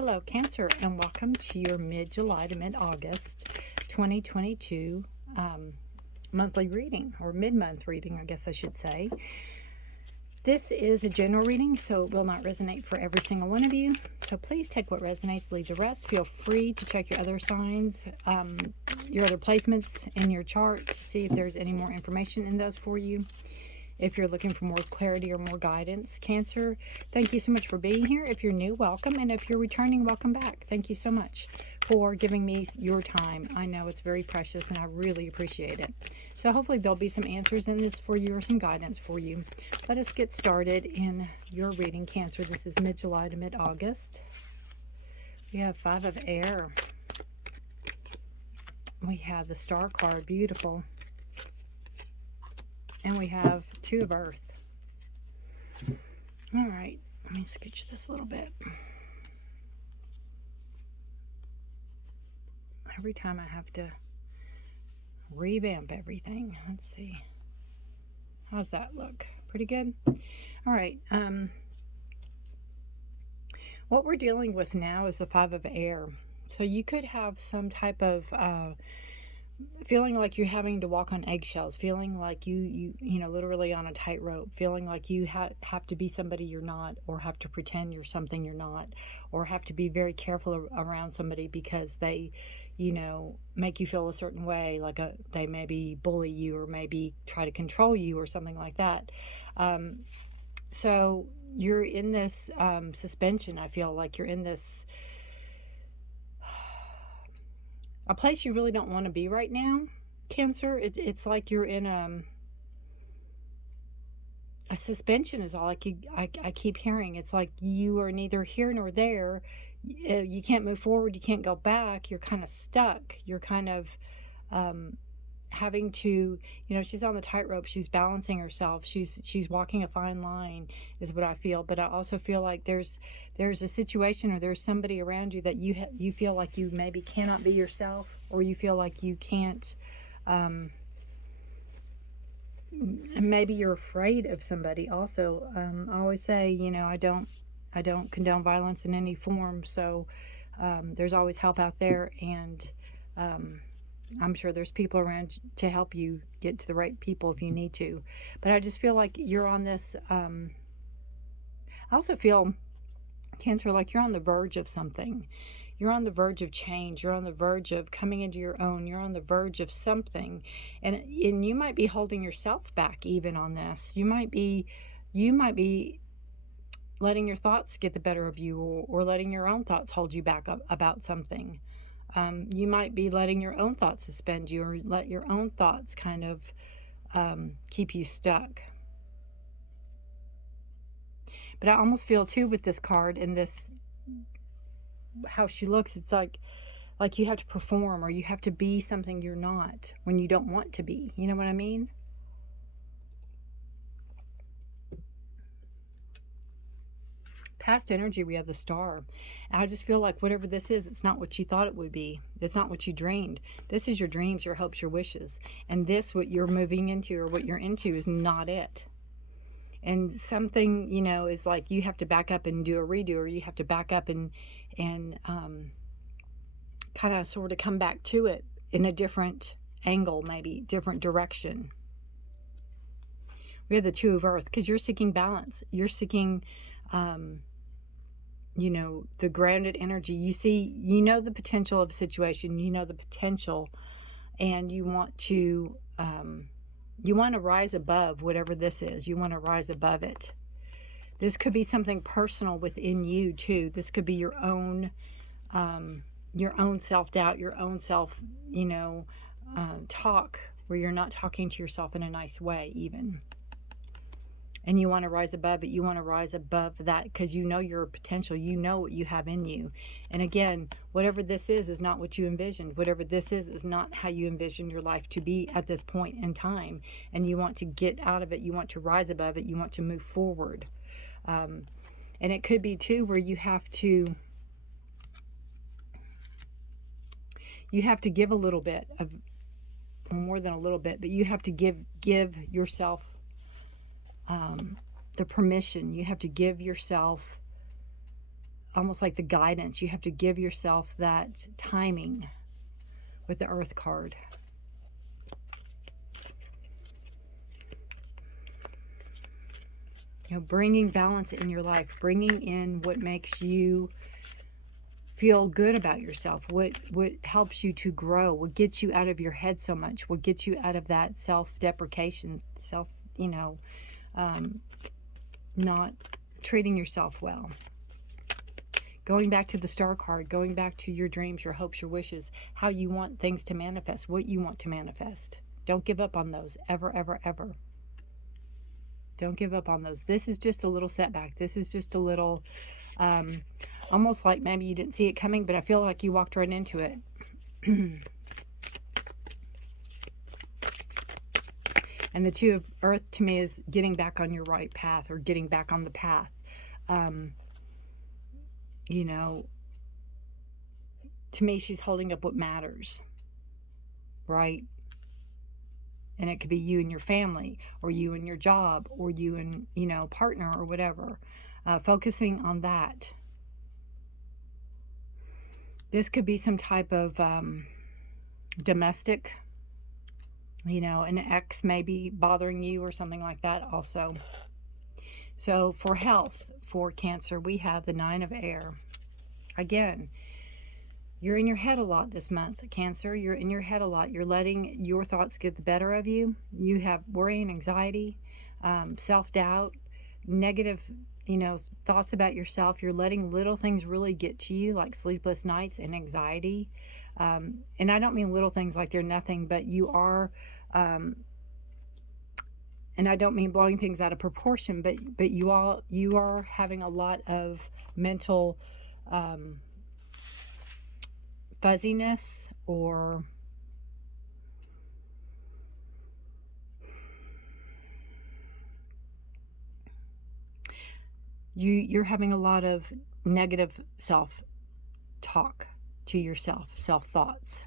Hello, Cancer, and welcome to your mid-July to mid-August 2022 monthly reading, or mid-month reading, I guess I should say. This is a general reading, so it will not resonate for every single one of you. So please take what resonates, leave the rest. Feel free to check your other signs, your other placements in your chart to see if there's any more information in those for you. If you're looking for more clarity or more guidance, Cancer, thank you so much for being here. If you're new, welcome. And if you're returning, welcome back. Thank you so much for giving me your time. I know it's very precious and I really appreciate it. So hopefully there'll be some answers in this for you or some guidance for you. Let us get started in your reading, Cancer. This is mid-July to mid-August. We have 5 of Air. We have the Star card, beautiful. And we have 2 of Earth. All right, let me scooch this a little bit. Every time I have to revamp everything. Let's see. How's that look? Pretty good? All right. What we're dealing with now is the 5 of Air. So you could have some type of feeling like you're having to walk on eggshells, feeling like you know, literally on a tightrope, feeling like you have to be somebody you're not, or have to pretend you're something you're not, or have to be very careful around somebody because they, you know, make you feel a certain way, like they maybe bully you or maybe try to control you or something like that. So you're in this suspension. I feel like you're in this a place you really don't want to be right now, Cancer. It's like you're in a suspension is all I keep hearing. It's like you are neither here nor there. You can't move forward. You can't go back. You're kind of stuck. You're kind of having to, you know, she's on the tightrope. She's balancing herself. She's walking a fine line is what I feel. But I also feel like there's a situation or there's somebody around you that you feel like you maybe cannot be yourself, or you feel like you can't, maybe you're afraid of somebody also. I always say, you know, I don't condone violence in any form. So there's always help out there, and I'm sure there's people around to help you get to the right people if you need to. But I just feel like you're on this, I also feel, Cancer, like you're on the verge of something. You're on the verge of change. You're on the verge of coming into your own. You're on the verge of something. And you might be holding yourself back even on this. You might be letting your thoughts get the better of you, or letting your own thoughts hold you back about something. You might be letting your own thoughts suspend you, or let your own thoughts kind of keep you stuck. But I almost feel too with this card and this, how she looks, it's like you have to perform, or you have to be something you're not when you don't want to be. You know what I mean? Past energy, we have the Star. And I just feel like whatever this is, it's not what you thought it would be. It's not what you dreamed. This is your dreams, your hopes, your wishes. And this, what you're moving into or what you're into, is not it. And something, you know, is like you have to back up and do a redo, or you have to back up and kind of sort of come back to it in a different angle, maybe different direction. We have the 2 of Earth, because you're seeking balance. You're seeking, you know, the grounded energy. You see, you know, the potential of a situation, you know, the potential, and you want to rise above whatever this is. You want to rise above it. This could be something personal within you too. This could be your own self-doubt, your own self, you know, talk, where you're not talking to yourself in a nice way even. And you want to rise above it. You want to rise above that because you know your potential. You know what you have in you. And again, whatever this is not what you envisioned. Whatever this is not how you envision your life to be at this point in time. And you want to get out of it. You want to rise above it. You want to move forward. And it could be too where you have to give a little bit of, or more than a little bit, but you have to give yourself the permission. You have to give yourself almost like the guidance. You have to give yourself that timing with the Earth card. You know, bringing balance in your life, bringing in what makes you feel good about yourself, what helps you to grow, what gets you out of your head so much, what gets you out of that self-deprecation, not treating yourself well. Going back to the Star card, going back to your dreams, your hopes, your wishes, how you want things to manifest, what you want to manifest. Don't give up on those, ever, ever, ever. Don't give up on those. This is just a little setback. This is just a little, almost like maybe you didn't see it coming, but I feel like you walked right into it. And the Two of Earth to me is getting back on your right path, or getting back on the path. You know, to me, she's holding up what matters, right? And it could be you and your family, or you and your job, or you and, you know, partner, or whatever. Focusing on that. This could be some type of domestic, you know, an ex maybe bothering you or something like that also. So for health, for Cancer, we have the Nine of Air. Again, you're in your head a lot this month, Cancer. You're in your head a lot. You're letting your thoughts get the better of you. You have worry and anxiety, self-doubt, negative, you know, thoughts about yourself. You're letting little things really get to you, like sleepless nights and anxiety. And I don't mean little things like they're nothing, but you are, and I don't mean blowing things out of proportion, but you are having a lot of mental fuzziness, or you're having a lot of negative self-talk to yourself, self-thoughts.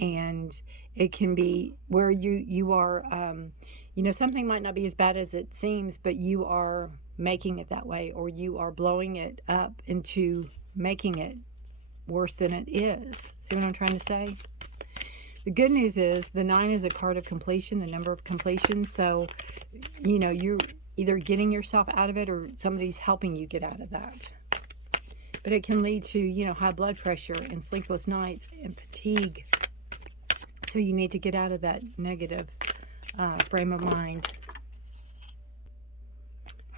And it can be where you are, you know, something might not be as bad as it seems, but you are making it that way, or you are blowing it up into making it worse than it is. See what I'm trying to say? The good news is the 9 is a card of completion, the number of completion. So, you know, you're either getting yourself out of it, or somebody's helping you get out of that. But it can lead to, you know, high blood pressure and sleepless nights and fatigue. So you need to get out of that negative frame of mind.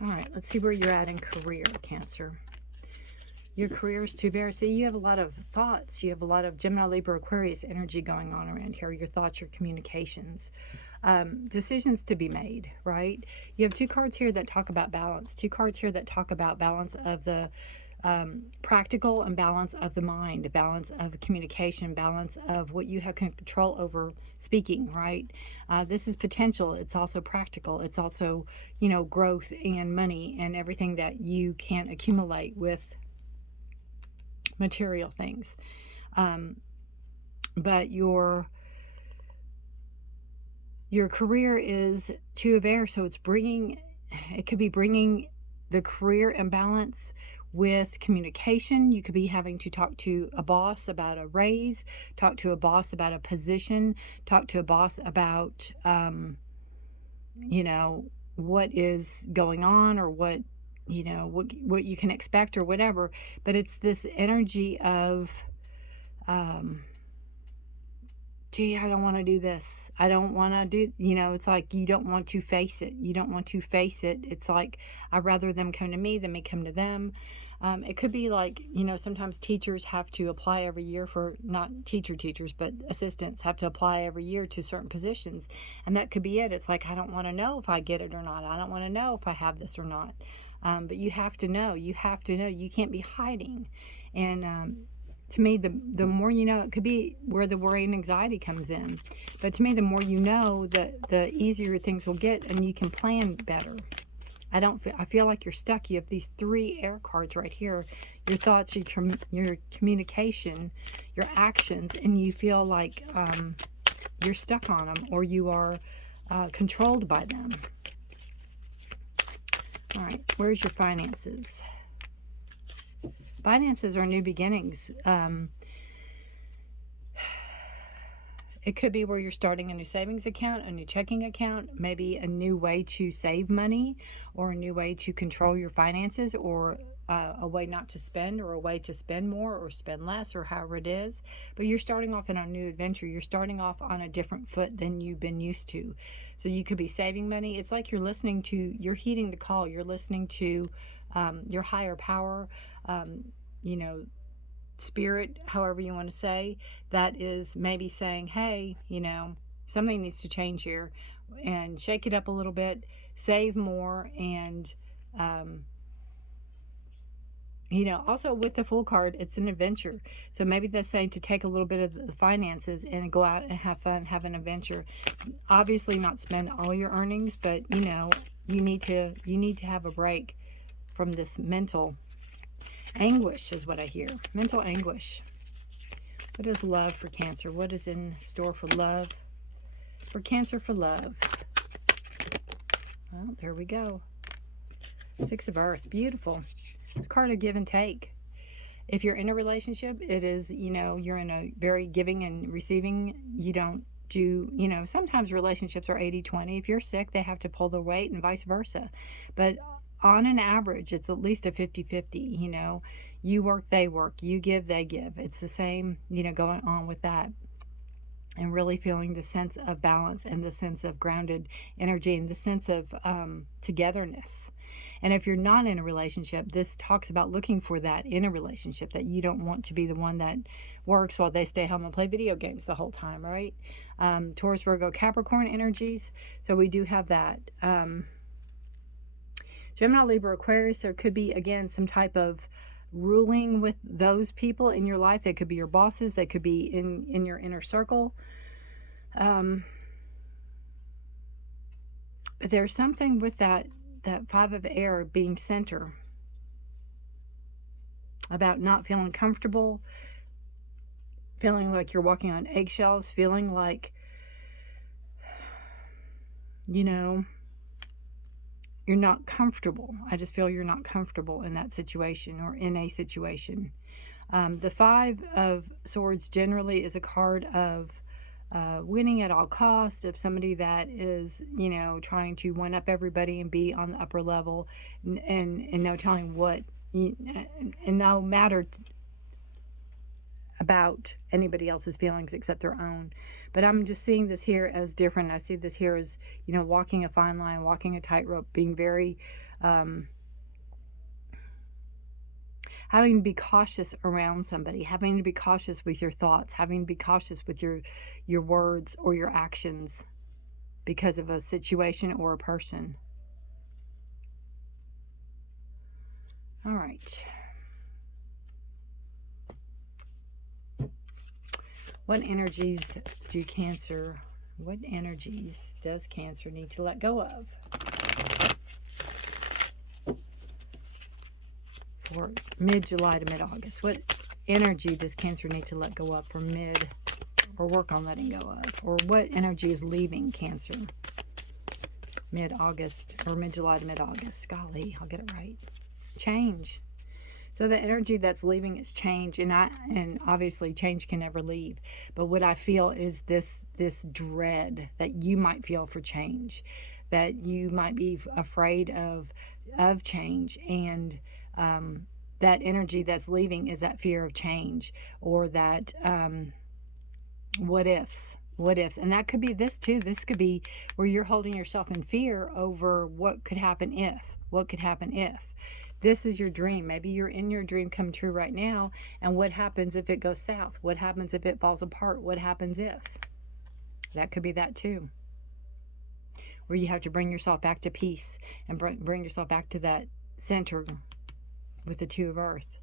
All right, let's see where you're at in career, Cancer. Your career is Two Bears. So you have a lot of thoughts. You have a lot of Gemini, Libra, Aquarius energy going on around here. Your thoughts, your communications, decisions to be made, right? You have 2 cards here that talk about balance. 2 cards here that talk about balance of the practical, and balance of the mind, balance of communication, balance of what you have control over speaking, right? This is potential. It's also practical. It's also, you know, growth and money and everything that you can accumulate with material things. But your career is Two of Air, so it could be bringing the career imbalance with communication. You could be having to talk to a boss about a raise, talk to a boss about a position, talk to a boss about, you know, what is going on, or what, you know, what you can expect, or whatever. But it's this energy of, gee, I don't want to do this. I don't want to do, you know, it's like you don't want to face it. You don't want to face it. It's like, I'd rather them come to me than me come to them. It could be like, you know, sometimes teachers have to apply every year for, not teachers, but assistants have to apply every year to certain positions. And that could be it. It's like, I don't want to know if I get it or not. I don't want to know if I have this or not. But you have to know. You have to know. You can't be hiding. And to me, the more you know, it could be where the worry and anxiety comes in. But to me, the more you know, the easier things will get, and you can plan better. I feel like you're stuck. You have these 3 air cards right here. Your thoughts, your communication, your actions, and you feel like you're stuck on them, or you are controlled by them. All right, where's your finances? Finances are new beginnings. It could be where you're starting a new savings account, a new checking account, maybe a new way to save money, or a new way to control your finances, or a way not to spend, or a way to spend more or spend less, or however it is. But you're starting off in a new adventure. You're starting off on a different foot than you've been used to. So you could be saving money. It's like you're heeding the call. You're listening to your higher power, you know, spirit, however you want to say, that is maybe saying, hey, something needs to change here, and shake it up a little bit, save more, and also with the Fool card, it's an adventure. So maybe that's saying to take a little bit of the finances and go out and have fun, have an adventure. Obviously not spend all your earnings, but you need to have a break from this mental anguish is what I hear. Mental anguish. What is love for Cancer? What is in store for love? For Cancer, for love. Well, there we go. Six of Earth. Beautiful. It's a card of give and take. If you're in a relationship, it is, you're in a very giving and receiving. You don't do, sometimes relationships are 80-20. If you're sick, they have to pull their weight, and vice versa. But on an average, it's at least a 50-50. You work, they work, you give, they give. It's the same, going on with that, and really feeling the sense of balance, and the sense of grounded energy, and the sense of togetherness. And if you're not in a relationship, this talks about looking for that in a relationship, that you don't want to be the one that works while they stay home and play video games the whole time, right? Taurus, Virgo, Capricorn energies. So we do have that. Gemini, Libra, Aquarius, there could be, again, some type of ruling with those people in your life. They could be your bosses. They could be in your inner circle. But there's something with that Five of Air being center, about not feeling comfortable, feeling like you're walking on eggshells, feeling like, you're not comfortable. I just feel you're not comfortable in that situation, or in a situation. The Five of Swords generally is a card of winning at all costs, of somebody that is, trying to one up everybody and be on the upper level, and no telling what, and no matter about anybody else's feelings except their own. But I'm just seeing this here as different. I see this here as, walking a fine line, walking a tightrope, being very, having to be cautious around somebody, having to be cautious with your thoughts, having to be cautious with your words or your actions because of a situation or a person. All right. What energies what energies does Cancer need to let go of for mid-July to mid-August? What energy does Cancer need to let go of for mid, or work on letting go of? Or what energy is leaving Cancer mid-August, or mid-July to mid-August? Golly, I'll get it right. Change. So the energy that's leaving is change, and obviously change can never leave. But what I feel is this dread that you might feel for change, that you might be afraid of change, and that energy that's leaving is that fear of change, or that what ifs. And that could be this too. This could be where you're holding yourself in fear over what could happen if. This is your dream. Maybe you're in your dream come true right now, and what happens if it goes south? What happens if it falls apart? What happens if? That could be that too, where you have to bring yourself back to peace, and bring yourself back to that center with the Two of Earth.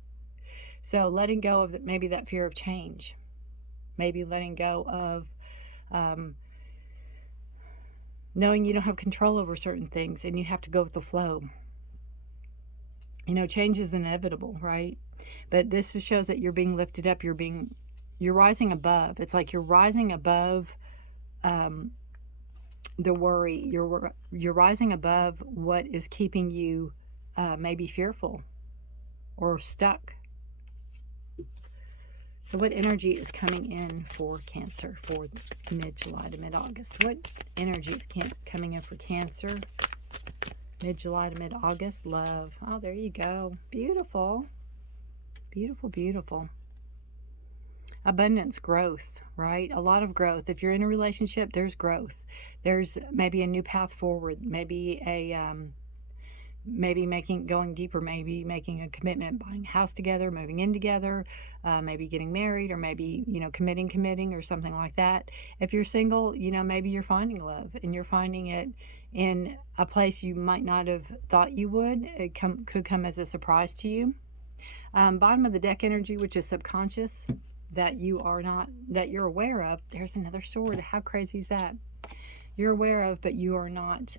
So letting go of maybe that fear of change, maybe letting go of knowing you don't have control over certain things, and you have to go with the flow. Change is inevitable, right? But this just shows that you're being lifted up. You're rising above. It's like you're rising above the worry. You're rising above what is keeping you maybe fearful or stuck. So what energy is coming in for Cancer for mid-July to mid-August? What energy is coming in for Cancer mid-July to mid-August? Love. Oh, there you go. Beautiful. Beautiful, beautiful. Abundance, growth, right? A lot of growth. If you're in a relationship, there's growth. There's maybe a new path forward. Maybe going deeper, maybe making a commitment, buying a house together, moving in together, maybe getting married, or maybe, committing or something like that. If you're single, maybe you're finding love and you're finding it in a place you might not have thought you would. It could come as a surprise to you. Bottom of the deck energy, which is subconscious, that you're aware of. There's another sword. How crazy is that? You're aware of, but you are not,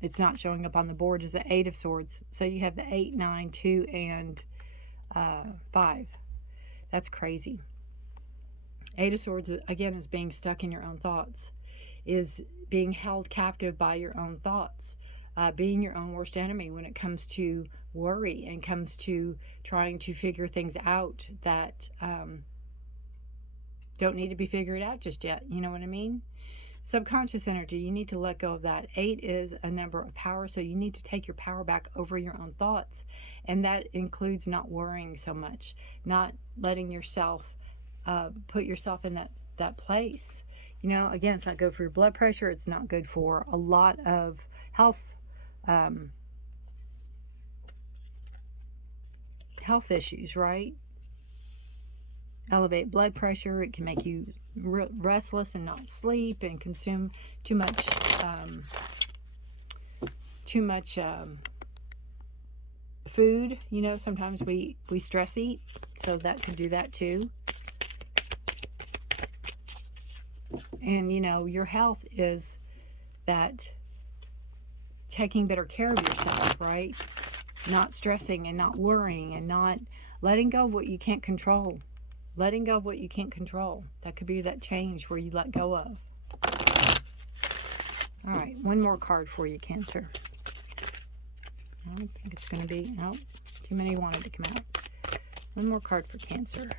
it's not showing up on the board as the 8 of Swords. So you have the 8, 9, 2, and 5. That's crazy. 8 of Swords, again, is being stuck in your own thoughts, is being held captive by your own thoughts, being your own worst enemy when it comes to worry and comes to trying to figure things out that don't need to be figured out just yet. You know what I mean? Subconscious energy, you need to let go of that. 8 is a number of power, so you need to take your power back over your own thoughts. And that includes not worrying so much, not letting yourself put yourself in that place. Again, it's not good for your blood pressure. It's not good for a lot of health issues, right? Elevate blood pressure. It can make you restless and not sleep and consume too much food. Sometimes we stress eat, so that can do that too. And your health is that taking better care of yourself, right? Not stressing and not worrying and not letting go of what you can't control. Letting go of what you can't control. That could be that change where you let go of. All right, one more card for you, Cancer. I don't think it's going to be... Nope, too many wanted to come out. One more card for Cancer.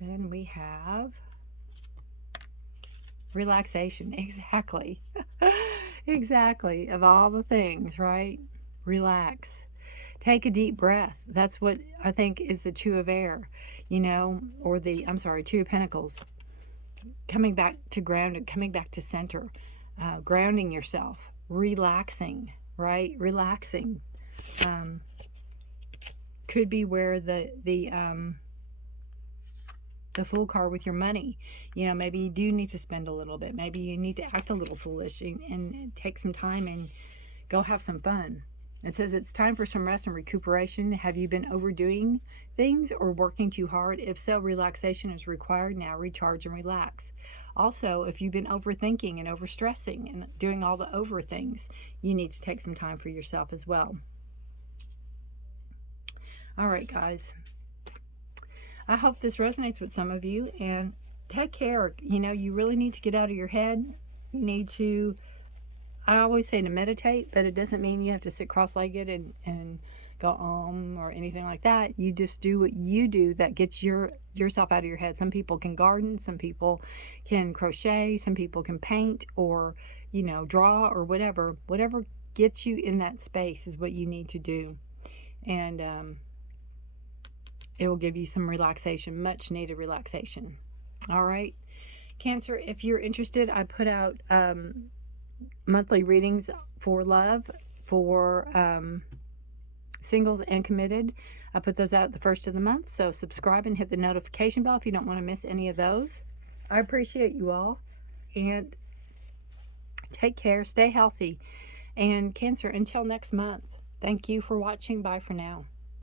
And we have... relaxation. Exactly. Exactly. Of all the things, right? Relax. Take a deep breath. That's what I think is the 2 of air, or 2 of pentacles. Coming back to grounded, coming back to center, grounding yourself, relaxing, right? Relaxing. Could be where the Fool card with your money. Maybe you do need to spend a little bit. Maybe you need to act a little foolish and take some time and go have some fun. It says it's time for some rest and recuperation. Have you been overdoing things or working too hard? If so, relaxation is required. Now recharge and relax. Also, if you've been overthinking and overstressing and doing all the over things, you need to take some time for yourself as well. All right, guys. I hope this resonates with some of you, and take care. You really need to get out of your head. You need to, I always say to meditate, but it doesn't mean you have to sit cross-legged and go or anything like that. You just do what you do that gets yourself out of your head. Some people can garden, some people can crochet, some people can paint or, draw or whatever. Whatever gets you in that space is what you need to do. And, it will give you some relaxation, much needed relaxation. All right. Cancer, if you're interested, I put out monthly readings for love, for singles and committed. I put those out the first of the month. So subscribe and hit the notification bell if you don't want to miss any of those. I appreciate you all. And take care. Stay healthy. And Cancer, until next month, thank you for watching. Bye for now.